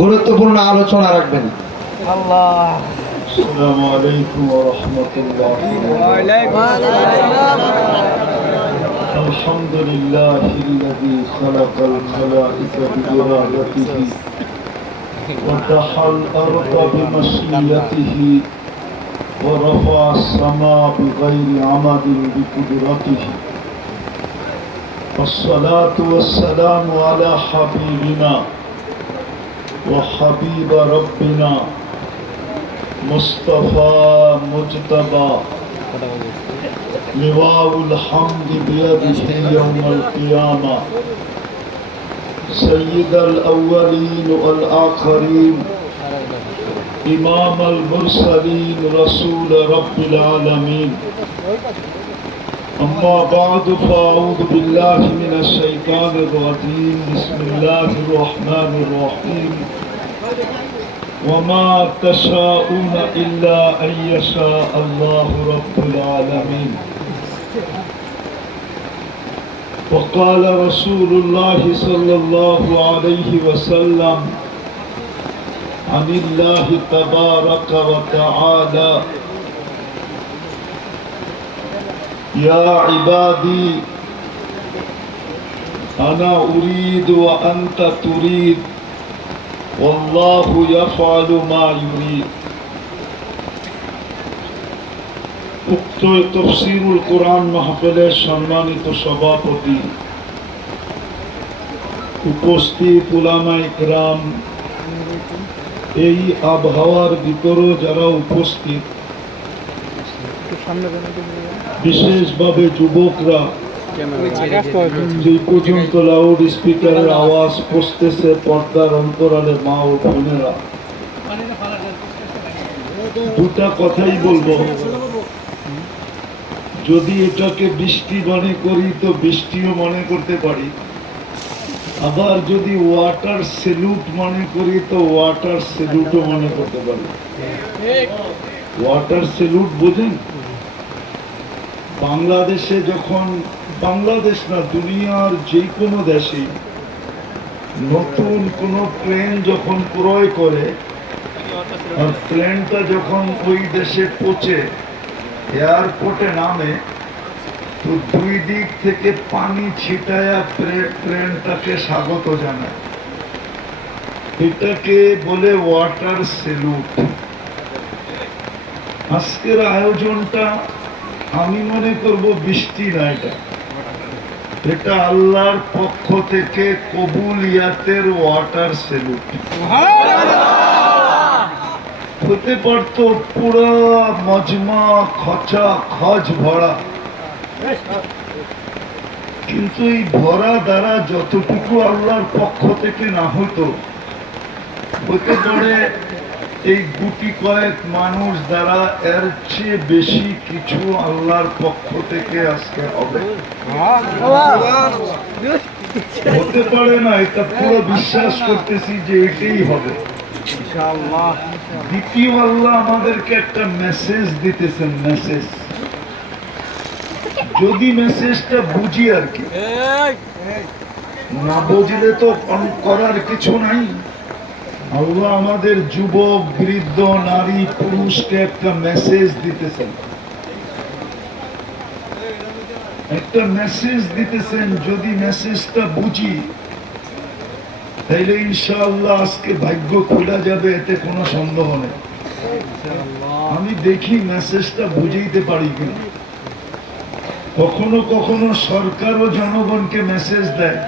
গুরুত্বপূর্ণ আলোচনা রাখবেন। আসসালামু আলাইকুম ওয়া রাহমাতুল্লাহি ওয়া বারাকাতুহু। আলহামদুলিল্লাহিল্লাযী খালাকাল খালাইকা বিইরাদাতিহি ওয়া দাহাল আরদা বিমাশিয়াতিহি ওয়া রাফা'আস সামা'a বিগাইরি আমাদিন বিকুদরাতিহি। ওয়াসসালাতু ওয়াসসালামু আলা হাবিবিনা وحبيب ربنا مصطفى مجتبى لواء الحمد بيده يوم القيامة سيد الأولين والآخرين إمام المرسلين رسول رب العالمين. أما بعد فأعوذ بالله من الشيطان الرجيم. بسم الله الرحمن الرحيم. وما تشاءون إلا أن يشاء الله رب العالمين. وقال رسول الله صلى الله عليه وسلم عن الله تبارك وتعالى: يا عبادي أنا أريد وأنت تريد والله يفعل ما يريد. উক্ত তাফসীরুল কোরআন মাহফিলের সম্মানিত সভাপতি, উপস্থিত উলামায়ে কিরাম, এই আবহাওয়ার ভিতরে যারা উপস্থিত, বিশেষভাবে যুবকরা, যে পর্যন্ত লাউড স্পিকারের আওয়াজ পৌঁছতেছে, পর্দার অন্তরালে মা ও বোনেরা, দুটা কথাই বলবো। যদি এটাকে বৃষ্টি মনে করি তো বৃষ্টিও মনে করতে পারি, আবার যদি ওয়াটার সেলুট মনে করি তো ওয়াটার সেলুটও মনে করতে পারি। ওয়াটার সেলুট বোঝেন? বাংলাদেশে যখন, বাংলাদেশ না দুনিয়ার যে কোনো দেশে নতুন কোনো প্লেন যখন ক্রয় করে আর প্লেনটা যখন ওই দেশে পৌঁছে এয়ারপোর্টে নামে, তো দুই দিক থেকে পানি ছিটায়া প্লেনটাকে স্বাগত জানায়। এটাকে বলে ওয়াটার সেলুট। আজকের আয়োজনটা আমি মনে করব বৃষ্টি না, এটা আল্লাহর পক্ষ থেকে কবুলিয়াতের ওয়াটার সেলুট। হতে পারত পুরো মজমা খচা খচ ভরা, কিন্তু এই ভরা দ্বারা যতটুকু আল্লাহর পক্ষ থেকে না হতো, হতে পারে এই গুটি কয়েক মানুষ দ্বারা এর চেয়ে বেশি কিছু আল্লাহর পক্ষ থেকে আজকে হবে। হতে পারে না, এটা পুরো বিশ্বাস করতেছি যে এটাই হবে। দ্বিতীয়, আল্লাহ আমাদেরকে একটা মেসেজ দিতেছেন। মেসেজ যদি মেসেজটা বুঝি আর কি, না বুঝলে তো করার কিছু নাই। আল্লাহ আমাদের যুবক, বৃদ্ধ, নারী, পুরুষকে একটা মেসেজ দিতেছেন, একটা মেসেজ দিতেছেন। যদি মেসেজটা বুঝি তাইলে ইনশাআল্লাহ আজকে ভাগ্য খোলা যাবে, এতে কোনো সন্দেহ নেই। আমি দেখি মেসেজটা বুঝাইতে পারি কিনা। কখনো কখনো সরকারও জনগণকে মেসেজ দেয়,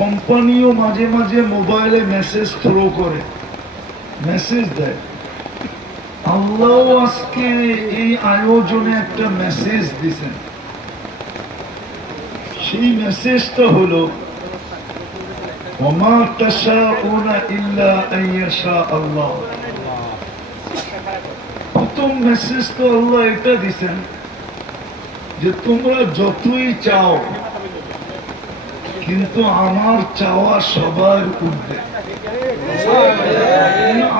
কোম্পানিও মাঝে মাঝে মোবাইলে মেসেজ থ্রো করে, মেসেজ দেয়। আল্লাহ আজকে এই আয়োজনে একটা মেসেজ দিছেন। সেই মেসেজটা হলো ওমা তাশাউনা ইল্লা আন ইয়াশা আল্লাহ। প্রথম মেসেজ তো আল্লাহ এটা দিছেন যে তোমরা যতই চাও, কিন্তু আমার চাওয়া সবার ঊর্ধ্বে।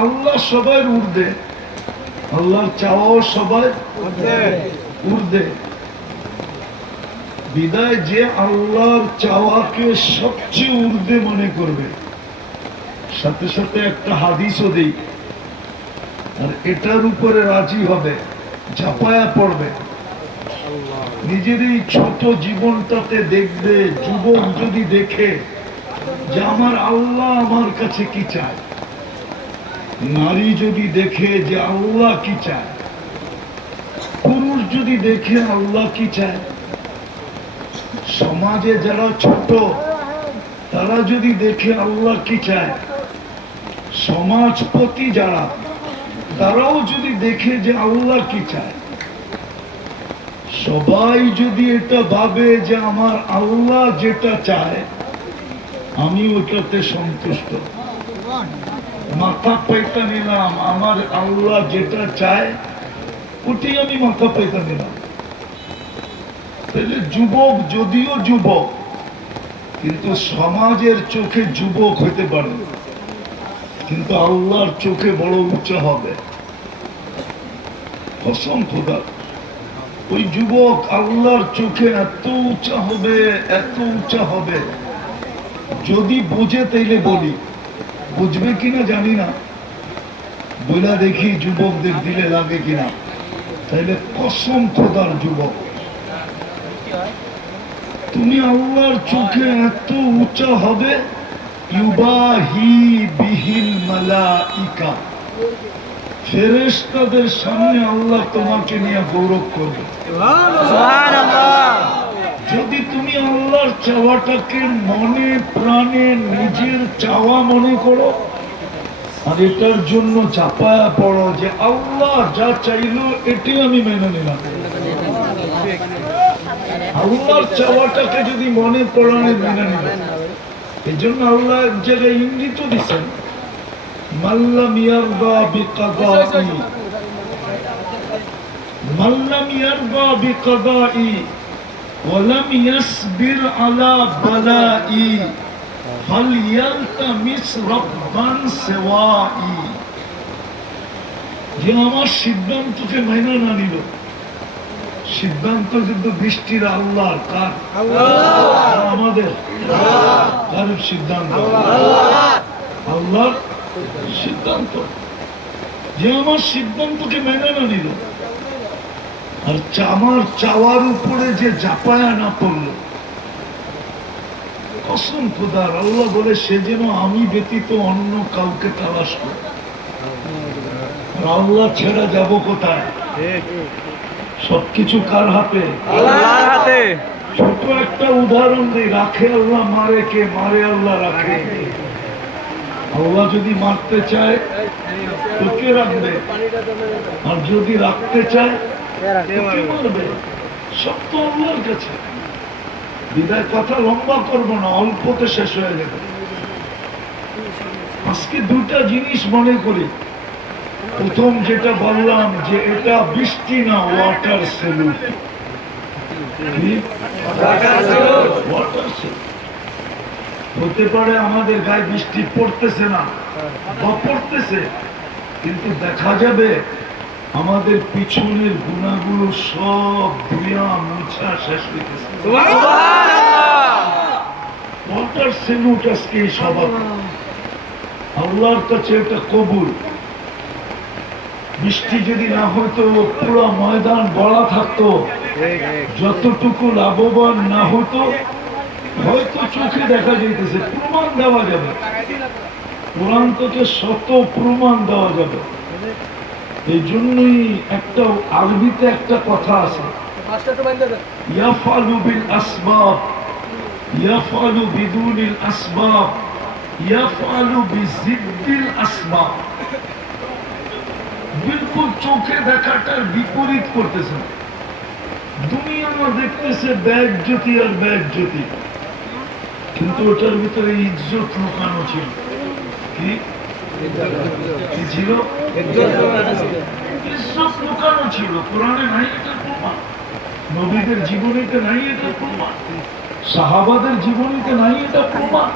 আল্লাহ সবার ঊর্ধ্বে, আল্লাহর চাওয়াও সবার ঊর্ধ্বে। বিদায় যে আল্লাহর চাওয়াকে সবচেয়ে ঊর্ধ্বে মনে করবে, সাথে সাথে একটা হাদিসও দেই, আর এটার উপরে রাজি হবে, ঝাঁপায়া পড়বে, নিজের এই ছোট জীবনটাতে দেখবে, যুবক যদি দেখে যে আমার আল্লাহ আমার কাছে কি চায়, নারী যদি দেখে যে আল্লাহ কি চায়, পুরুষ যদি দেখে আল্লাহ কি চায়, সমাজে যারা ছোট তারা যদি দেখে আল্লাহ কি চায়, সমাজপতি যারা তারাও যদি দেখে যে আল্লাহ কি চায়, সবাই যদি এটা ভাবে যে আমার আল্লাহ যেটা চায় আমি ওটাতে সন্তুষ্ট, মাথা পেতে নিলাম, আমার আল্লাহ যেটা চায় ওটি আমি মাথা পেতে নিলাম, তাহলে যুবক যদিও যুবক কিন্তু সমাজের চোখে যুবক হতে পারে, কিন্তু আল্লাহর চোখে বড় উঁচা হবে। কসম খোদা, ওই যুবক আল্লাহর চোখে এত উঁচা হবে, এত উঁচা হবে, যদি বুঝে তাইলে বলি, বুঝবে কিনা জানি না, বলে দেখি যুবকদের দিলে লাগে কিনা, তাইলে কসম খোদার যুবক, তুমি আল্লাহর চোখে এত উঁচা হবে, ইউবাহি বিহিল মালাইকা, ফেরেশতাদের সামনে আল্লাহ তোমাকে নিয়ে গৌরব করবে। যদি তুমি আল্লাহর চাওয়াটাকে মনে প্রাণে নিজের চাওয়া মনে করো আর এটার জন্য চাপায়া পড়ো যে আল্লাহ যা চাইলো এটাই আমি মেনে নিলাম, আল্লাহর চাওয়াটাকে যদি মনে প্রাণে মেনে নিলাম, এই জন্য আল্লাহ এক জায়গায় ইঙ্গিত দিচ্ছেন, মাল্লাম ইয়ারদা বিকাদাই, মাল্লাম ইয়ারদা বিকাদাই ওয়ালাম ইয়াসবির আলা বালাই ফালইয়ালতামিস রাব্বান সিওয়াই, যে আমার সিদ্ধান্তকে মেনে না নিল, সিদ্ধান্ত কিন্তু বৃষ্টির আল্লাহর, কার? আমাদের কার সিদ্ধান্ত? আল্লাহর সিদ্ধান্ত। যে আমার সিদ্ধান্তকে মেনে না নিল আর আমার চাওয়ার উপরে যে ঝাঁপায়া না পড়লো, কসম খোদার, আল্লাহ বলে সে যেন আমি ব্যতীত অন্য কাউকে তালাশ করে। আল্লাহ ছেড়ে যাব কোথায়? সবকিছু কার হাতে? আল্লাহর হাতে। ছোট একটা উদাহরণ দিই, রাখে আল্লাহ, মারে কে? মারে আল্লাহ, রাখে। আল্লাহ যদি মারতে চায় তোকে রাখবে, আর যদি রাখতে চায় তোকে মারবে, সব তো আল্লাহর কাছে। বিদায় কথা লম্বা করবো না, অল্পতে শেষ হয়ে যাবে। আজকে দুটা জিনিস মনে করি। প্রথম যেটা বললাম যে এটা বৃষ্টি না, ওয়াটার সেলুট। হতে পারে আমাদের গায়ে বৃষ্টি পড়তেছে না বা পড়তেছে, কিন্তু দেখা যাবে আমাদের পিছনের গুণাগুলো সব ধুয়া মুছা শেষ হইতেছে। ওয়াটার সেলুট আজকে এই স্বভাব। আল্লাহর কাছে এটা কবুল। বৃষ্টি যদি না হইতো, পুরো ময়দান বড়া থাকতো, যতটুকু লাভবান না হতো হয়তো চোখে দেখা যাইতেছে, প্রমাণ দেওয়া যাবে, কোরআন থেকে শত প্রমাণ দেওয়া যাবে। এই জন্যই একটা আরবিতে একটা কথা আছে, ইয়াফআলু বিল আসবাব ইয়াফআলু বিদুনিল আসবাব ইয়াফআলু বিজিদ্দিল আসবাব। বিলকুল চোখে দেখাটার বিপরীত করতেছে। দুনিয়া দেখতেছে বেজ্জতি আর বেজ্জতি, কিন্তু ওটার ভিতরে ইজ্জত লুকানো ছিল। কি ছিল? ইজ্জত লুকানো ছিল। কোরআনে নাই এটার প্রমাণ, নবীদের জীবনীতে নাই এটার প্রমাণ, সাহাবাদের জীবনীতে নাই এটা প্রমাণ,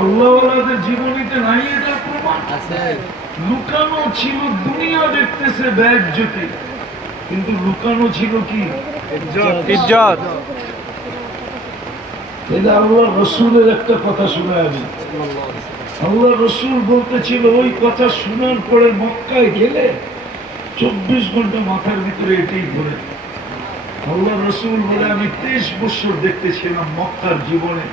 আল্লাহওয়ালাদের জীবনীতে নাই এটার প্রমাণ। লুকানো ছিল। দুনিয়া দেখতেছে বেজ্জতি, কিন্তু লুকানো ছিল কি? ইজ্জত। এটা আল্লাহ রসুলের একটা কথা শুনে আমি আল্লাহ রসুল বলতেছিল ওই কথা শোনার পরে মক্কায় গেলে 24 ঘন্টা মাথার ভিতরে এটাই ঘুরে। আল্লাহ রসুল বলে আমি 23 বছর দেখতেছিলাম মক্কার জীবনে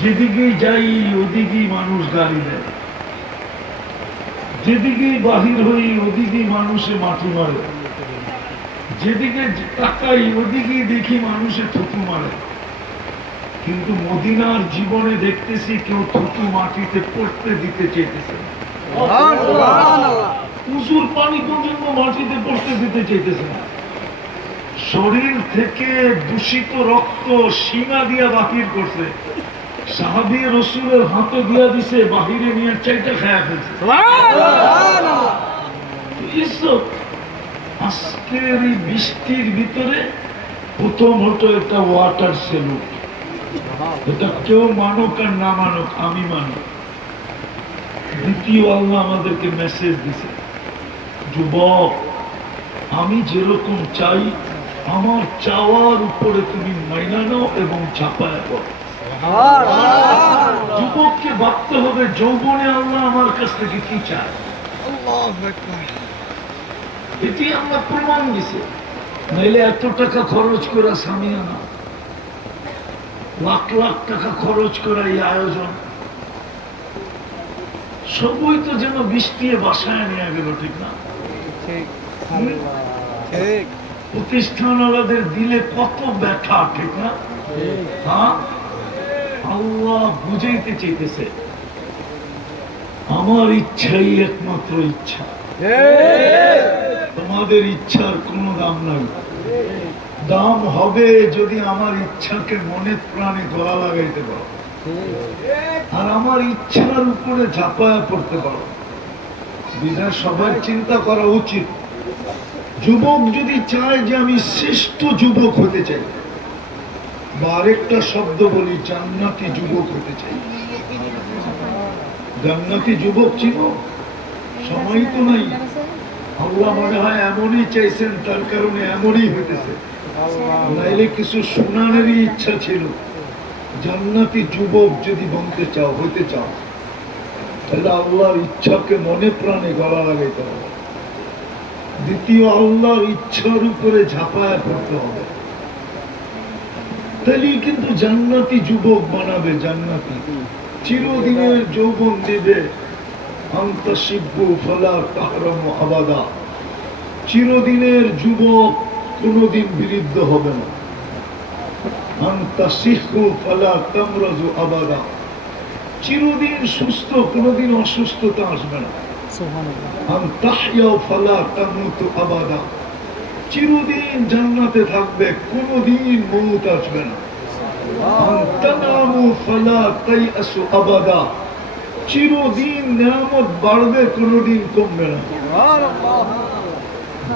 যেদিকেই যাই ওদিকেই মানুষ গালি দেয়, যেদিকেই বাহির হই ওদিকেই মানুষে মাটি মারে, যেদিকে তাকাই ওদিকেই দেখি মানুষে থুতু মারে। কিন্তু মদিনার জীবনে দেখতেছি কেউ থুতু মাটিতে পড়তে দিতে চেয়েছে, উজুর পানি পর্যন্ত মাটিতে পড়তে দিতে চাইতেছে না। শরীর থেকে দূষিত রক্ত সীমা দিয়া বাহির করছে, সাহাবী রসুলের হাতে দিয়া দিছে, বাহিরে নিয়ে চাইটা খায়া ফেলছে। আজকের এই বৃষ্টির ভিতরে প্রথম হতো একটা ওয়াটার সেলুট, এটা কেউ মানুক আর না মানুক আমি মানুক। দ্বিতীয় আল্লাহ আমাদেরকে মেসেজ দিছে, যুবক আমি যেরকম চাই আমার চাওয়ার উপরে তুমি মাইনা নাও এবং চাপায় করো। যুবককে ভাবতে হবে যৌবনে আল্লাহ আমার কাছ থেকে কি চায়, এটি আমরা প্রমাণ দিছে। নাইলে এত টাকা খরচ করা সামিয়ানা, লাখ লাখ টাকা খরচ করা এই আয়োজন সবই তো যেন বৃষ্টিয়ে বাসায় নিয়ে গেল, ঠিক না? প্রতিষ্ঠানওয়ালাদের দিলে কত ব্যথা, ঠিক না? হ্যাঁ, আল্লাহ বুঝাইতে চাইতেছে আমার ইচ্ছাই একমাত্র ইচ্ছা, তোমাদের ইচ্ছার কোনো দাম নাই। দাম হবে যদি আমার ইচ্ছাকে মনে প্রাণে গলা লাগাইতে পারো আর আমার ইচ্ছার উপরে ঝাঁপায়া পড়তে পারো। বিধায় সবার চিন্তা করা উচিত, যুবক যদি চায় যে আমি শ্রেষ্ঠ যুবক হতে চাই, বা আরেকটা শব্দ বলি জান্নাতি যুবক হতে চাই। জান্নাতি যুবক ছিল সময় তো নাই, আল্লাহ মনে হয় এমনই চাইছেন, তার কারণে এমনই হইতেছে। নাইলে কিছু শুনানেরই ইচ্ছা ছিল। জান্নাতি যুবক যদি বনতে চাও, হইতে চাও, তাহলে আল্লাহর ইচ্ছাকে মনে প্রাণে গলা লাগাইতে হবে। দ্বিতীয়, আল্লাহর ইচ্ছার উপরে ঝাঁপায়া পড়তে হবে, তাহলেই কিন্তু জান্নাতি যুবক বানাবে। জান্নাতি চিরদিনের যৌবন দিবে। আনতা শিব্বু ফালা তাহরামু আবাদা, চিরদিনের যুবক কোনদিন বিরুদ্ধ হবে না। আনতা শিখু ফালা তামরাজু আবাদা, চিরদিন সুস্থ, কোনদিন অসুস্থতা আসবে না। আনতাহইয়া ফালা তামুতু আবাদা, চিরদিন জান্নাতে থাকবে, কোনদিন মউত আসবে না। আনতানামু ফালা তাইয়াসু আবাদা, চিরদিন নিয়ামত বাড়বে, কোনদিন কমবে না।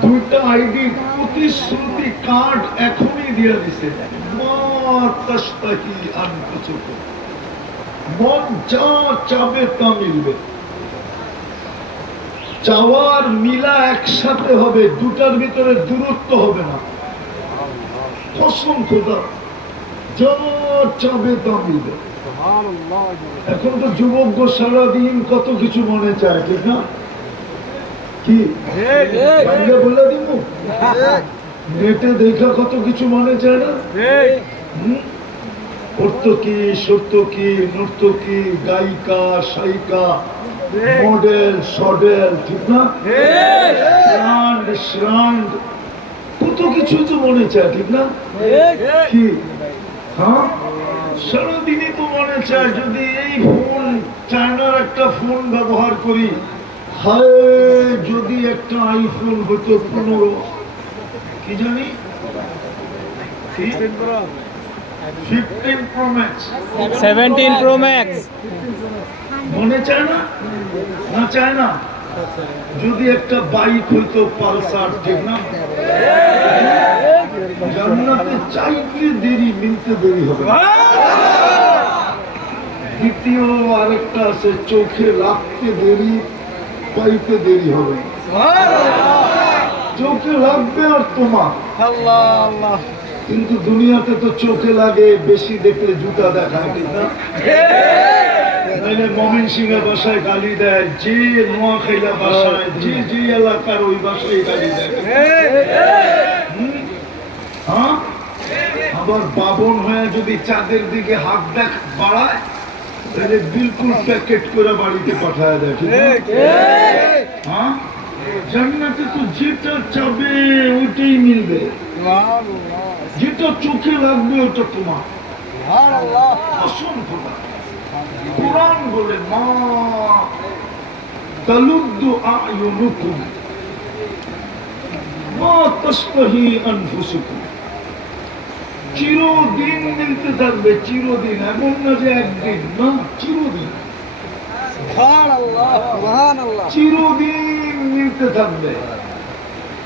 দুইটা আইডি প্রতিশ্রুতি কার্ড এখনই দিয়ে দিছে, মা তাশতাহি আনফুসুকুম, মন যা চাবে তা মিলবে। চাওয়ার মিলা একসাথে হবে, দুটার ভিতরে দূরত্ব হবে না। কসম খোদা, যা চাবে তা মিলবে। এখন তো যুবক সারাদিন কত কিছু মনে চায়, ঠিক না? কি বলে দিব, নেটে দেখা কত কিছু মনে চায় না? অর্থকি, সত্যকি, নর্তকী, গায়িকা, সায়িকা, মডেল, সডেল, ঠিক না? ব্র্যান্ড, শ্রান্ড, কত কিছু তো মনে চায়, ঠিক না? কি হ্যাঁ, সারাদিনই তো মনে চায় যদি এই ফোন, চায়নার একটা ফোন ব্যবহার করি, হায় যদি একটা আইফোন হতো 15, কি জানি 15 Pro Max, 17 Pro Max, মনে চায় না? না চায় না? যদি একটা বাইক হইতো পালসার, ঠিক না? জান্নাতে চাইতে দেরি, মিলতে দেরি হবে। দ্বিতীয় আরেকটা আছে, চোখে লাগতে দেরি, পাইতে দেরি হবে। চোখে লাগবে আর তোমার কিন্তু দুনিয়াতে তো চোখে লাগে, বেশি দেখলে জুতা দেখায়, ঠিক না? নাইলে ময়মনসিংহ বাসায় গালি দেয়, যে নোয়াখাইলা বাসায়, যে যে এলাকার ওই বাসায় গালি দেয়। হ্যাঁ, আবার বাবন হয়ে যদি চাঁদের দিকে হাত দেখ বাড়ায়, তাহলে বিলকুল প্যাকেট করে বাড়িতে পাঠায় দেয়, ঠিক না? হ্যাঁ, জান্নাতে তো যেটা চাবে ওইটাই মিলবে, যেটা চোখে লাগবে ওটা তোমার। অসংখ্য কুরআন বলে, মা তালুদ্দু আ'য়ুনুকুম মা তাশতাহি আনফুসুকুম। চিরদিন মিলতে থাকবে, চিরদিন, এমন না যে একদিন, না, চিরদিন, চিরদিন মিলতে থাকবে।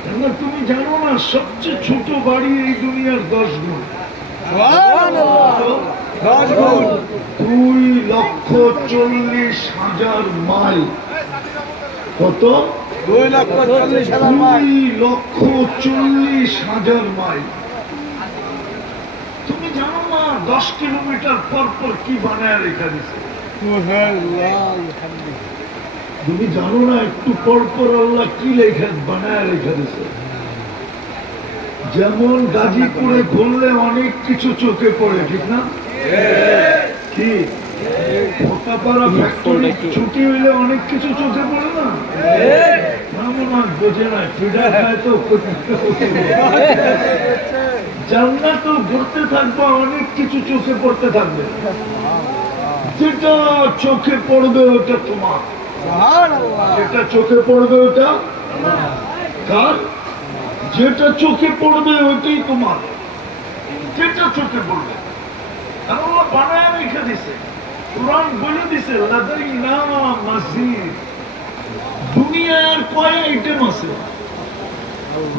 কেননা তুমি জানো না, সবচেয়ে ছোট বাড়ি এই দুনিয়ার 10 গুণ। 2,40,000 মাইল। কত? 2,40,000 মাইল। তুমি জানো না 10 কিলোমিটার পর পর কি বানায় রেখা দিছে? তুমি জানো না একটু পর পর আল্লাহ কি লেখা বানায় রেখা দিছে? যেমন গাজীপুরে ঘুরলে অনেক কিছু চোখে পড়ে, ঠিক না? কি ঢাকাপাড়া ফ্যাক্টরি ছুটি হইলে অনেক কিছু চোখে পড়ে না? এমন আর বোঝে না, ফিডার খায় তো। জান্নাত ঘুরতে থাকবে, অনেক কিছু চোখে পড়তে থাকবে। যেটা চোখে পড়বে ওটা তোমার, যেটা চোখে পড়বে ওটা কার? যেটা চোখে পড়বে ওইটাই তোমার, যেটা চোখে পড়বে। আল্লাহ বানায় রেখে দিছে, কুরআন বলে দিছে, লাদাইনা মাজিদ। দুনিয়ার কয় আইটেম আছে?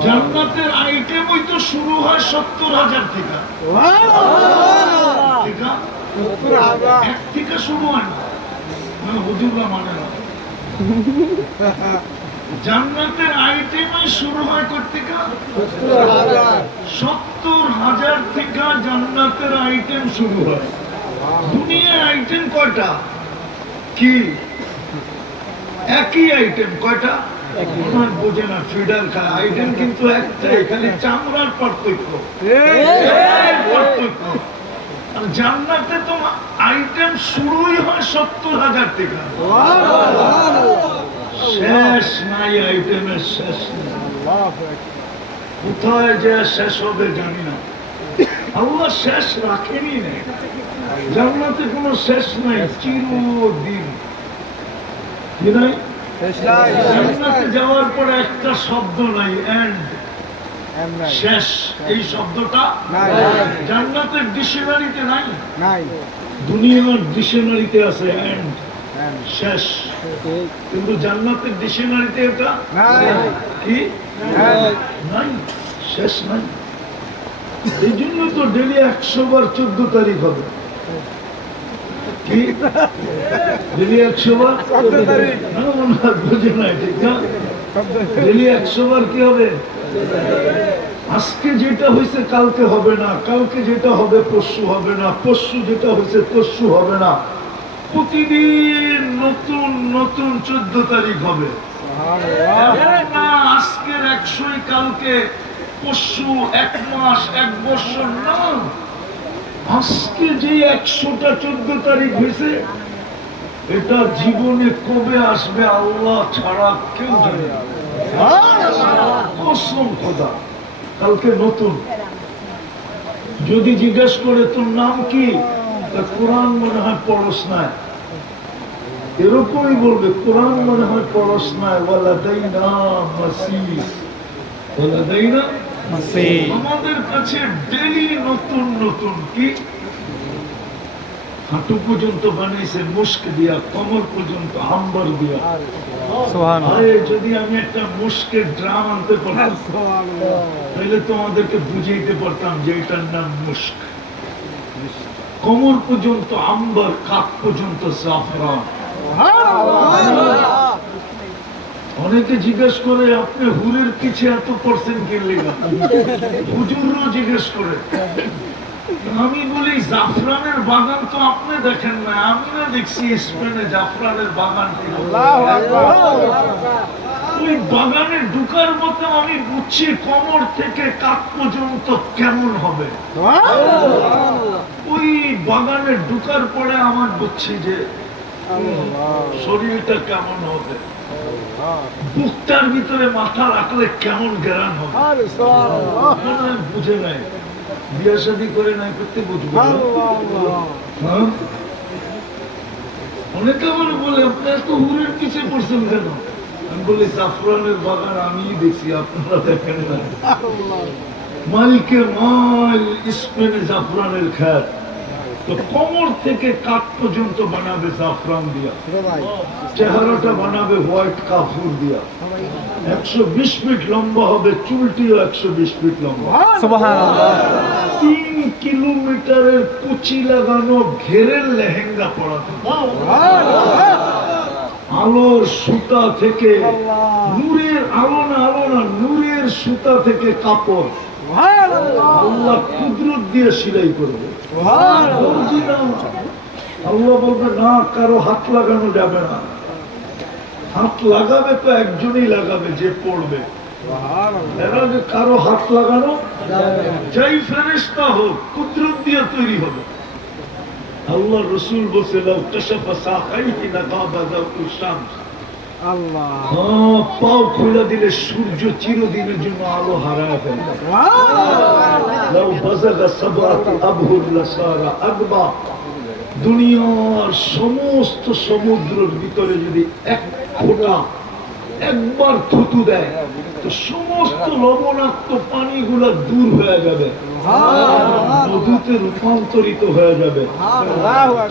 জান্নাতের আইটেম ওই তো শুরু হয় 70,000 থেকে। ঠিক না? 1 থেকে শুরু হয় না, হুজুররা মানে না। জান্নাতের আইটেমে শুরু হয় কত থেকে? 70,000 থেকে জান্নাতের আইটেম শুরু হয়। দুনিয়ার আইটেম কয়টা? কি একই আইটেম? কয়টা? আমার বোঝে না, ফিডার খায়। আইটেম কিন্তু একটাই, খালি চামড়ার পার্থক্য। পার্থক্য। আর জান্নাতে তো আইটেম শুরুই হয় 70,000 থেকে। শেষ নাই, আইটেমের শেষ নাই। কোথায় যে শেষ হবে জানি না, আল্লাহ শেষ রাখেনি না। জান্নাতে কোনো শেষ নাই, চিরদিন। কি নাই? জান্নাতে যাওয়ার পর একটা শব্দ নাই, এন্ড, শেষ। এই শব্দটা জান্নাতের ডিকশনারিতে নাই। দুনিয়ার ডিকশনারিতে আছে এন্ড, শেষ। কিন্তু জান্নাতের ডিকশনারিতে এটা কি নাই, শেষ নাই। এই জন্য তো ডেলি 100 বার 14 তারিখ হবে। কি ডেলি 100 বার 14 তারিখ? বুঝে নাই, ঠিক না? ডেলি 100 বার কি হবে? আজকে যেটা হয়েছে কালকে হবে না, কালকে যেটা হবে পরশু হবে না, পরশু যেটা হয়েছে পরশু হবে না। প্রতিদিন নতুন নতুন 14 তারিখ হবে। না আজকের 100ই কালকে, পরশু, 1 মাস, 1 বছর না। আজকে যে 100টা 14 তারিখ হয়েছে, এটা জীবনে কবে আসবে আল্লাহ ছাড়া কেউ জানে না। কসম খোদা, কালকে নতুন। যদি জিজ্ঞেস করে তোর নাম কি, কোরআন মনে হয় পড়স না, এরকমই বলবে, কোরআন মনে হয় পড়স না। ওয়ালাদাইনা মাসিদ, ওয়ালাদাইনা মাসিদ। আমাদের কাছে ডেলি নতুন নতুন। কি হাঁটু পর্যন্ত বানাইছে মুস্ক দিয়া, কমর পর্যন্ত আম্বার দিয়া। আরে যদি আমি একটা মুস্কের ড্রাম আনতে পারতাম, তাহলে তোমাদেরকে বুঝাইতে পারতাম যে এটার নাম মুস্ক। কোমর পর্যন্ত আম্বার, কাপ পর্যন্ত জাফরান। অনেকে জিজ্ঞেস করে আপনি হুরের পিছে এত পার্সেন্ট কিনলে না, হুজুরও জিজ্ঞেস করে। আমি বলি জাফরানের বাগান তো আপনি দেখেন না, আমি না দেখছি স্পেনে জাফরানের বাগান। ওই বাগানে ঢুকার মতো আমি বুঝছি কোমর থেকে কাঁধ পর্যন্ত কেমন হবে। ওই বাগানে ঢুকার পরে আমার বুঝছি যে শরীরটা কেমন হবে, বুকটার ভিতরে মাথা রাখলে কেমন জ্ঞান হবে। মনে হয় বুঝে নাই, বিয়ে শাদী করে নাই করতে বুঝবো। হ্যাঁ? অনেকে আমার বলে আপনি এত হুরের পিছিয়ে পড়ছেন কেন? আমি বলি জাফরানের বাগান আমি দেখছি, আপনারা দেখেন না। মালিকের মাল স্পেনে জাফরানের খ্যাত, তো কোমর থেকে কাঠ পর্যন্ত বানাবে জাফরান দিয়া, চেহারাটা বানাবে হোয়াইট কাফুর দিয়া, 120 ফিট লম্বা হবে, চুলটিও 120 ফিট লম্বা, সুবহানাল্লাহ 3 কিলোমিটারের কুচি লাগানো ঘেরের লেহেঙ্গা পরাতে, আলোর সুতা থেকে নূরের আলো না নূরের সুতা থেকে কাপড় আল্লাহ কুদরত দিয়ে সেলাই করবে। আল্লাহ বলবে না কারো হাত লাগানো যাবে না, হাত লাগাবে তো একজনই লাগাবে যে পড়বে, এরা যে কারো হাত লাগানো যাই ফেরেশতা হোক কুদরত দিয়ে তৈরি হবে। আল্লাহ রসুল বলছে লাউ কাশাফা সাকাইহি নাকাবা যাউল শামস, পাও খুলে দিলে সূর্য চিরদিনের জন্য আলো হারায় ফেলবে। লাউ বাযাগা সাবআতু আবহুর লাসারা আগবা, দুনিয়ার সমস্ত সমুদ্রের ভিতরে যদি এক ফোঁটা একবার থুতু দেয় তো সমস্ত লবণাক্ত পানিগুলা দূর হয়ে যাবে, মধুতে রূপান্তরিত হয়ে যাবে,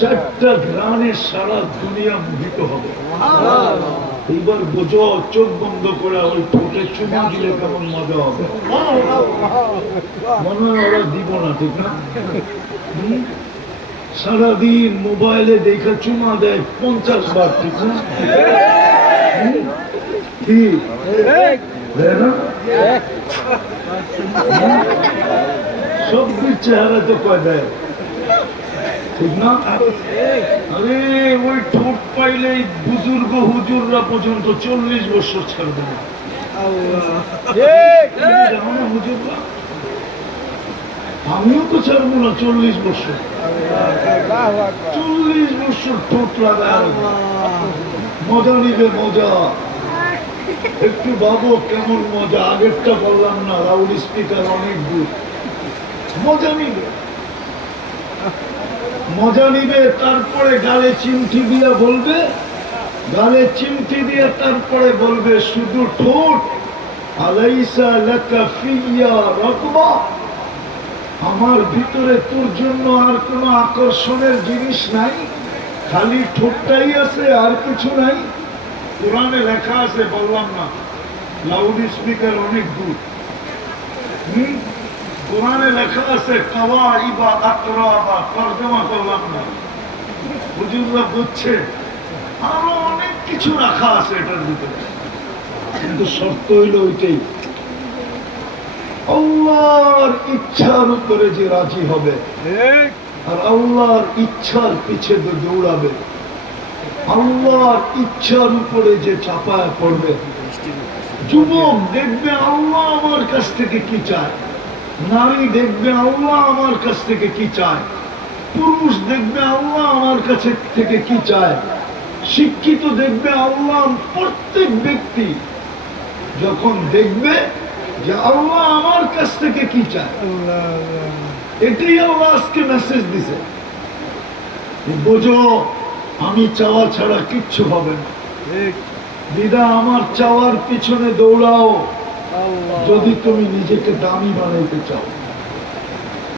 4টা ঘ্রাণে সারা দুনিয়া মোহিত হবে। এইবার বোঝো চোখ বন্ধ করে ওই ঠোঁটে চুমা দিলে কেমন মজা হবে। মনে হয় ওরা দিব না, ঠিক না? সারাদিন মোবাইলে দেখে চুমা দেয় 50 বার, ঠিক না? ঠিক না? সব চেহারা তো কয় দেয়, ঠিক না? আরে ওই ঠোঁট পাইলে বুজুর্গ হুজুররা পর্যন্ত 40 বছর ছাড়বে না। জানো না হুজুররা, আমিও তো ছাড়বো না 40 বছর, 40 বছর ঠোঁট লাগায় মজা নিবে, মজা। একটু ভাবো কেমন মজা, আগেরটা বললাম না, লাউড স্পিকার অনেক দূর, মজা নিবে, মজা নিবে। তারপরে গালে চিমটি দিয়ে বলবে, গালে চিমটি দিয়ে তারপরে বলবে শুধু ঠোঁট, আলাইসা লাকা ফিয়া রাকবা, আমার ভিতরে তোর জন্য আর কোনো আকর্ষণের জিনিস নাই, খালি ঠোঁটটাই আছে আর কিছু নাই। কোরআনে লেখা আছে, বললাম না লাউড স্পিকার অনেক দূর। কোরআনে লেখা আছে কাওয়াইবা আতরাবা, তরজমা করলাম না, হুজুররা বুঝছে আরো অনেক কিছু রাখা আছে এটার ভিতরে, কিন্তু শর্ত হইল ওইটাই, আল্লাহর ইচ্ছার উপরে যে রাজি হবে আর আল্লাহর ইচ্ছার পিছে দৌড়াবে, আল্লাহর ইচ্ছার উপরে যে চাপায় পড়বে। যুবক দেখবে আল্লাহ আমার কাছ থেকে কি চায়, নারী দেখবে আল্লাহ আমার কাছ থেকে কি চায়, পুরুষ দেখবে আল্লাহ আমার কাছে থেকে কি চায়, শিক্ষিত দেখবে আল্লাহ, প্রত্যেক ব্যক্তি যখন দেখবে যে আল্লাহ আমার কাছ থেকে কি চায়, এটাই আল্লাহ আজকে মেসেজ দিছে। বোঝো আমি চাওয়া ছাড়া কিচ্ছু হবে না, দিদা আমার চাওয়ার পিছনে দৌড়াও যদি তুমি নিজেকে দামি বানাইতে চাও।